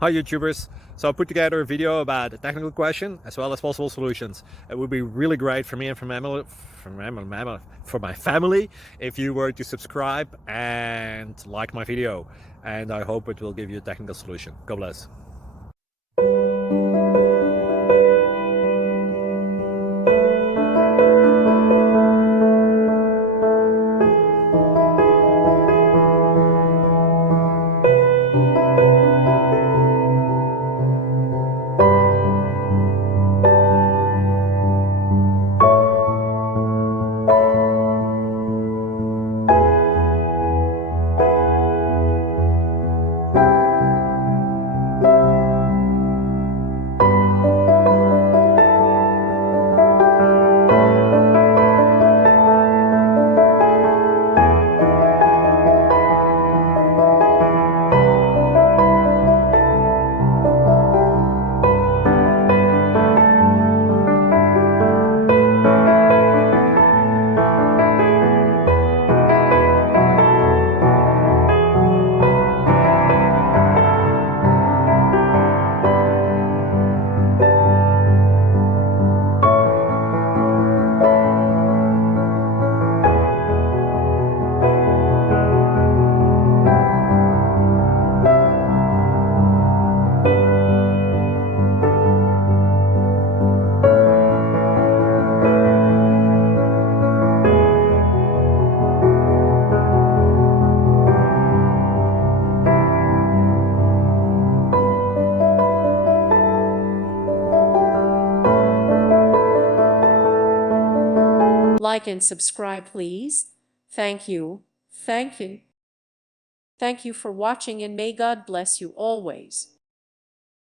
Hi YouTubers! So I put together a video about a technical question as well as possible solutions. It would be really great for me and for my family if you were to subscribe and like my video. And I hope it will give you a technical solution. God bless. Like and subscribe, please. Thank you. Thank you. Thank you for watching, and may God bless you always.